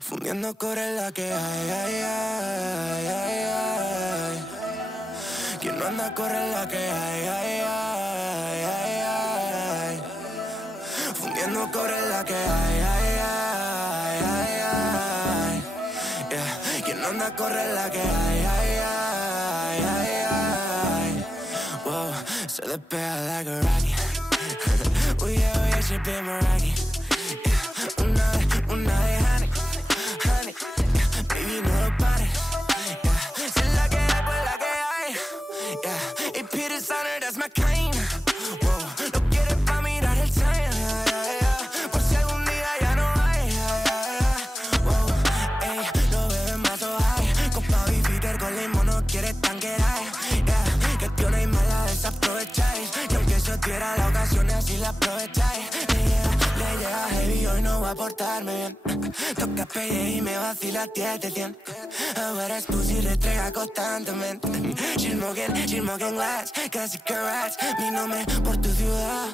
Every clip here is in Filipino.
Fundiendo core la que hay, ay, ay, ay, ay. Quien no anda corre la que hay, ay, ay, ay, ay. Fundiendo core la que hay, ay, ay, ay, ay. Yeah. Quien no anda corre la que hay, ay, ay, ay, ay. Wow, se despega like a rocket. Oh yeah, she be my rocket. Yeah. Una de honey. Honey, yeah, baby, no lo pares. Yeah, si la que hay, pues la que hay. Yeah, y Peter Sonner, that's my kind. Whoa, lo quieres pa' mirar el time. Yeah, yeah, yeah. Por si algún día ya no hay. Yeah, yeah, yeah. Whoa, ey, no bebes más o hay. Copa Bifitter con limón no quieres tanquear. Yeah, que tío no hay mala desaprovecháis. Y aunque eso diera la ocasión, así la aprovecháis. Le llega heavy, hoy no va a portarme bien. Toca pelle y me vacila 10 de 100. Ahora es tú si retrega constantemente. She's smoking glass, casi que rats. Mi nombre por tu ciudad.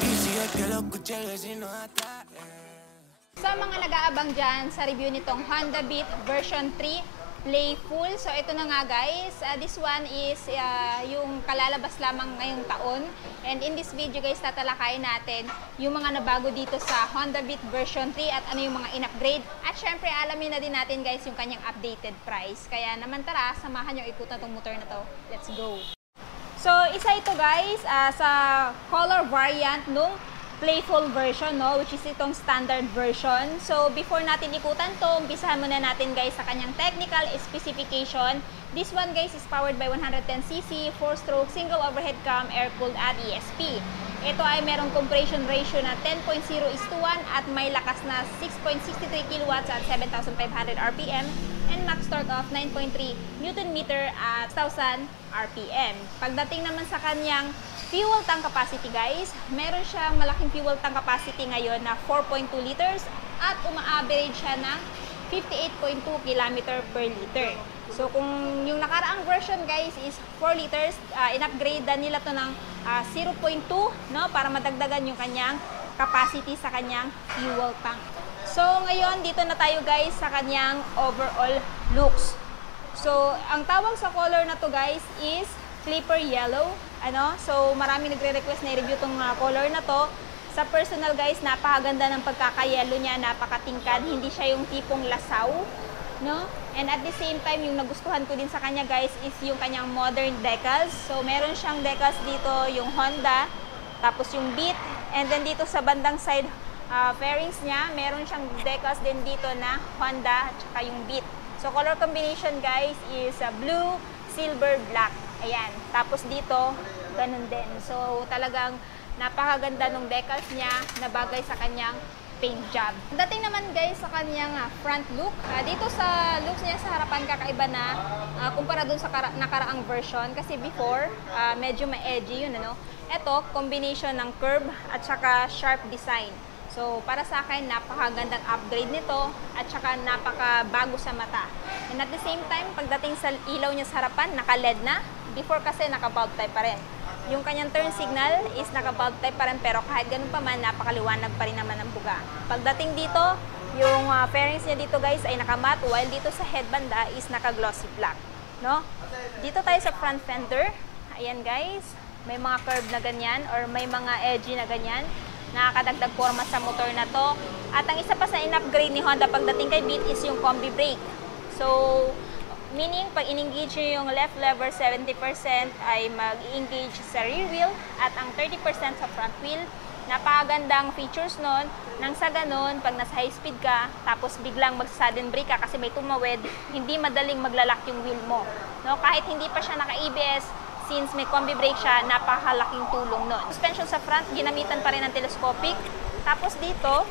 Y sigue que lo escuche el vecino atrás. Sa mga nag-aabang dyan sa review nitong Honda Beat version 3 Playful. So ito na nga guys, this one is yung kalalabas lamang ngayong taon. And in this video guys, tatalakayin natin yung mga nabago dito sa Honda Beat version 3 at ano yung mga in-upgrade. At syempre alamin na din natin guys yung kanyang updated price. Kaya naman tara, samahan nyo ikutan tong motor na to. Let's go! So isa ito guys sa color variant nung Playful version, no, which is itong standard version. So before natin ikutan to, umpisahan muna natin guys sa kanyang technical specification. This one guys is powered by 110cc 4-stroke single overhead cam air-cooled at ESP. Ito ay merong compression ratio na 10.0:1 at may lakas na 6.63 kilowatts at 7,500 RPM and max torque of 9.3 Nm at 1,000 RPM. Pagdating naman sa kanyang fuel tank capacity guys, meron siyang malaking fuel tank capacity ngayon na 4.2 liters at uma-average siya ng 58.2 km per liter. So kung yung nakaraang version guys is 4 liters, in-upgrade nila to ng 0.2, no, para madagdagan yung kanyang capacity sa kanyang fuel tank. So ngayon dito na tayo guys sa kanyang overall looks. So ang tawag sa color na to guys is Clipper Yellow. So marami nagre-request na i-review tong color na to. Sa personal guys, napakaganda ng pagkaka-yellow niya, napakatingkad, hindi siya yung tipong lasaw, no? And at the same time, yung nagustuhan ko din sa kanya guys is yung kanyang modern decals. So meron siyang decals dito, yung Honda, tapos yung Beat, and then dito sa bandang side fairings niya, meron siyang decals din dito na Honda at saka yung Beat. So color combination guys is blue, silver, black. Ayan. Tapos dito, ganun din. So, talagang napakaganda ng decals niya na bagay sa kanyang paint job. Dating naman guys sa kanyang front look. Dito sa looks niya sa harapan kakaiba na kumpara dun sa nakaraang version. Kasi before, medyo ma-edgy yun, ano? Ito, combination ng curve at saka sharp design. So, para sa akin, napakagandang upgrade nito at saka napakabago sa mata. And at the same time, pagdating sa ilaw niya sa harapan, naka-LED na. Before kasi, naka-bulb type pa rin. Yung kanyang turn signal is naka-bulb type pa rin, pero kahit ganun pa man, napakaliwanag pa rin naman ang buga. Pagdating dito, yung fairings niya dito guys ay naka-matte, while dito sa headbanda is naka-glossy black. No? Dito tayo sa front fender. Ayan guys, may mga curve na ganyan or may mga edgy na ganyan. Nakakadagdag forma sa motor na to. At ang isa pa sa in-upgrade ni Honda pagdating kay Beat is yung combi brake. So, meaning pag in-engage nyo yung left lever 70% ay mag-engage sa rear wheel at ang 30% sa front wheel. Napakagandang features nun. Nang sa ganun, pag nasa high speed ka, tapos biglang mag-sudden brake ka kasi may tumawid, hindi madaling maglalak yung wheel mo. No? Kahit hindi pa siya naka-ABS, since may combi brake siya, napakalaking tulong nun. Suspension sa front, ginamitan pa rin ng telescopic. Tapos dito,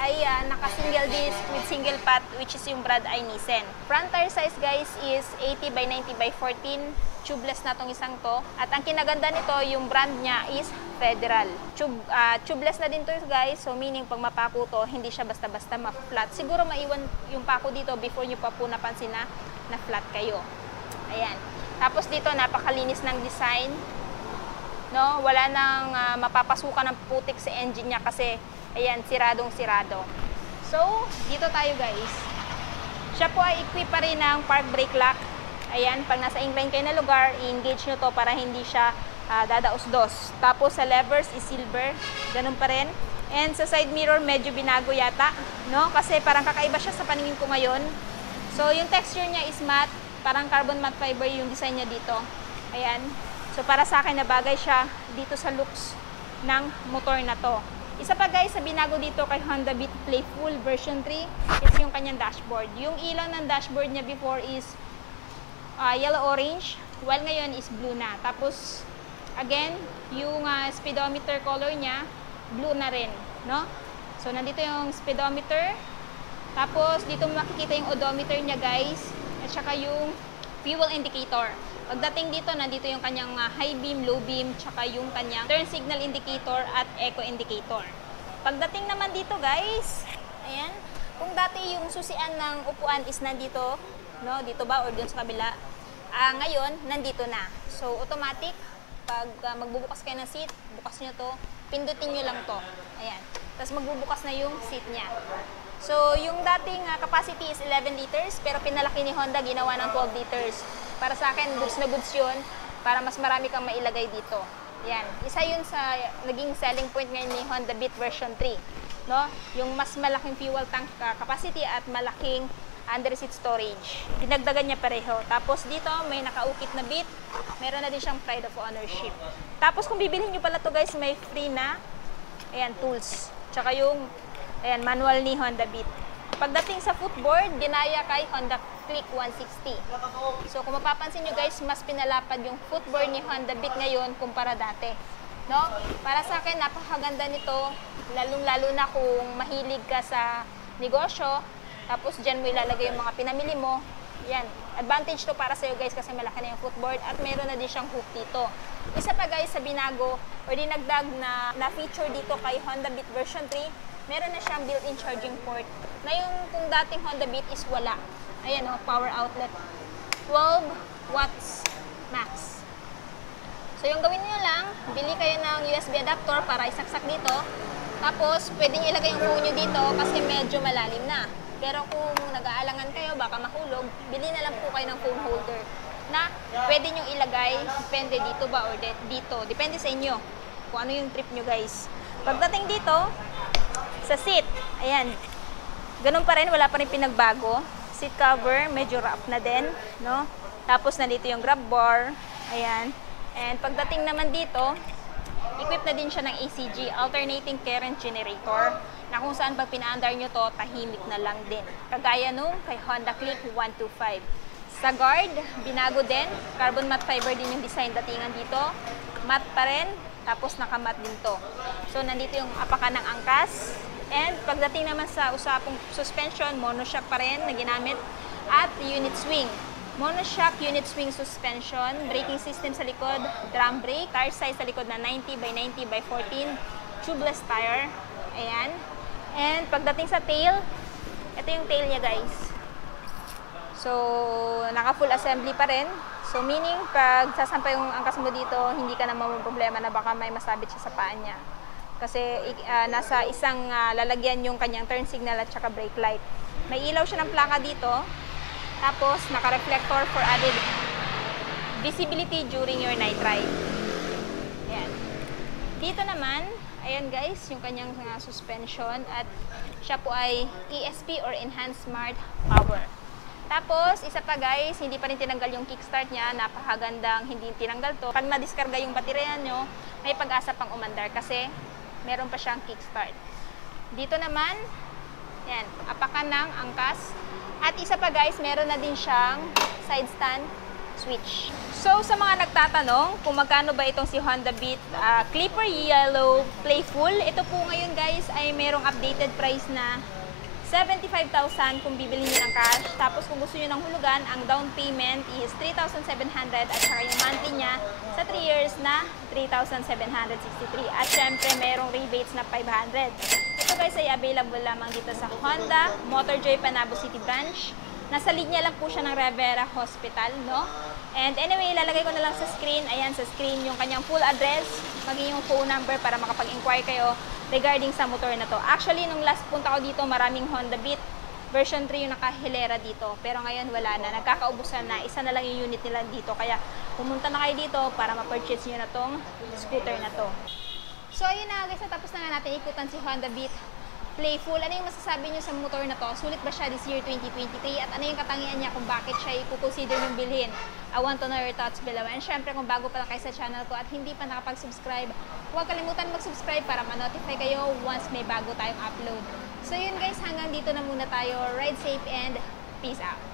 ay naka-single disc with single pot, which is yung Brad I. Nissen. Front tire size guys is 80 by 90 by 14. Tubeless na tong isang to. At ang kinaganda nito, yung brand niya is Federal. Tubeless na din to guys, so meaning pag mapako to, hindi siya basta-basta ma-flat. Siguro maiwan yung pako dito before nyo pa po napansin na flat kayo. Ayan. Tapos dito, napakalinis ng design. No? Wala nang mapapasukan ng putik sa engine niya kasi, ayan, siradong-sirado. So, dito tayo guys. Siya po ay equip pa rin ng park brake lock. Ayan, pag nasa incline kayo na lugar, i-engage nyo to para hindi siya dadaos-dos. Tapos sa levers is silver, ganun pa rin. And sa side mirror, medyo binago yata, no? Kasi parang kakaiba siya sa paningin ko ngayon. So, yung texture niya is matte, parang carbon matte fiber yung design niya dito. Ayan. So, para sa akin, nabagay siya dito sa looks ng motor na to. Isa pa guys, sa binago dito kay Honda Beat Playful version 3 is yung kanyang dashboard. Yung ilaw ng dashboard niya before is yellow-orange, while ngayon is blue na. Tapos, again, yung speedometer color niya, blue na rin, no? So, nandito yung speedometer. Tapos, dito makikita yung odometer niya, guys. At saka yung fuel indicator. Pagdating dito, nandito yung kanyang high beam, low beam, tsaka yung kanyang turn signal indicator at eco indicator. Pagdating naman dito, guys, ayan, kung dati yung susian ng upuan is nandito, no? Dito ba or dun sa kabila? Ngayon, nandito na. So, automatic, pag magbubukas kayo ng seat, bukas nyo to, pindutin nyo lang to. Ayan. Tapos magbubukas na yung seat niya. So, yung dating capacity is 11 liters, pero pinalaki ni Honda, ginawa ng 12 liters. Para sa akin, goods na goods yun, para mas marami kang mailagay dito. Ayan. Isa yun sa naging selling point ngayon ni Honda Beat version 3. No? Yung mas malaking fuel tank capacity at malaking under seat storage. Dinagdagan niya pareho. Tapos dito, may nakaukit na bit. Meron na din siyang pride of ownership. Tapos kung bibilhin nyo pala to guys, may free na ayan, tools. Tsaka yung ayan, manual ni Honda Beat. Pagdating sa footboard, dinaya kay Honda Click 160. So kung mapapansin nyo guys, mas pinalapad yung footboard ni Honda Beat ngayon kumpara dati. No? Para sa akin, napakaganda nito. Lalong-lalo na kung mahilig ka sa negosyo. Tapos dyan mo ilalagay yung mga pinamili mo. Yan. Advantage to para sa'yo guys kasi malaki na yung footboard at meron na din siyang hook dito. Isa pa guys sa binago or dinagdag na feature dito kay Honda Beat version 3, meron na siyang built-in charging port na yung kung dating Honda Beat is wala. Ayan o, power outlet. 12 watts max. So yung gawin nyo lang, bili kayo ng USB adapter para isaksak dito. Tapos pwede nyo ilagay yung phone nyo dito kasi medyo malalim na. Pero kung nag-aalangan kayo, baka mahulog, bili na lang po kayo ng phone holder na pwede nyo ilagay, depende dito ba or dito. Depende sa inyo kung ano yung trip nyo guys. Pagdating dito, sa seat, ayan, ganun pa rin, wala pa rin pinagbago. Seat cover, medyo rough na din, no? Tapos nandito yung grab bar, ayan. And pagdating naman dito, equipped na din siya ng ACG, Alternating Current Generator, na kung saan pag pinaandar nyo to, tahimik na lang din. Kagaya nung kay Honda Click 125. Sa guard, binago din. Carbon matte fiber din yung design datingan dito. Matte pa rin, tapos naka-matte din to. So, nandito yung apakan ng angkas. And pagdating naman sa usapong suspension, monoshock pa rin na ginamit. At unit swing. Monoshock unit swing suspension, braking system sa likod, drum brake, tire size sa likod na 90 by 90 by 14, tubeless tire. Ayan. And pagdating sa tail, ito yung tail niya guys. So, naka full assembly pa rin. So, meaning pag sasampay yung angkas mo dito, hindi ka na problema na baka may masabit siya sa paa niya. Kasi nasa isang lalagyan yung kanyang turn signal at saka brake light. May ilaw siya ng plaka dito. Tapos, naka-reflector for added visibility during your night ride. Ayan. Dito naman, ayan guys, yung kanyang suspension at siya po ay ESP or Enhanced Smart Power. Tapos, isa pa guys, hindi pa rin tinanggal yung kickstart niya. Napakagandang hindi tinanggal to. Pag na-discarga yung baterya nyo, may pag-asa pang umandar kasi meron pa siyang kickstart. Dito naman, yan, apakan ng angkas. At isa pa guys, meron na din siyang side stand switch. So, sa mga nagtatanong kung magkano ba itong si Honda Beat Clipper Yellow Playful, ito po ngayon guys ay merong updated price na 75,000 kung bibili niyo ng cash. Tapos kung gusto niyo ng hulugan, ang down payment is 3,700 at saka yung monthly niya sa 3 years na 3,763. At syempre, merong rebates na 500. Ito guys ay available lamang dito sa Honda Motorjoy Panabo City Branch. Nasa linya lang po siya ng Rivera Hospital, no? And anyway, ilalagay ko na lang sa screen. Ayan, sa screen yung kanyang full address, maging yung phone number para makapag-inquire kayo regarding sa motor na to. Actually, nung last punta ko dito, maraming Honda Beat version 3 yung nakahilera dito. Pero ngayon wala na. Nagkakaubusan na. Isa na lang yung unit nila dito. Kaya pumunta na kayo dito para ma-purchase nyo na tong scooter na to. So ayun na guys, natapos na nga natin ikutan si Honda Beat Playful. Ano yung masasabi nyo sa motor na to? Sulit ba siya this year 2023? At ano yung katangian niya kung bakit siya i-consider yung bilhin? I want to know your thoughts below. And syempre kung bago pa lang kayo sa channel ko at hindi pa nakapag-subscribe, huwag kalimutan mag-subscribe para ma-notify kayo once may bago tayong upload. So yun guys, hanggang dito na muna tayo. Ride safe and peace out!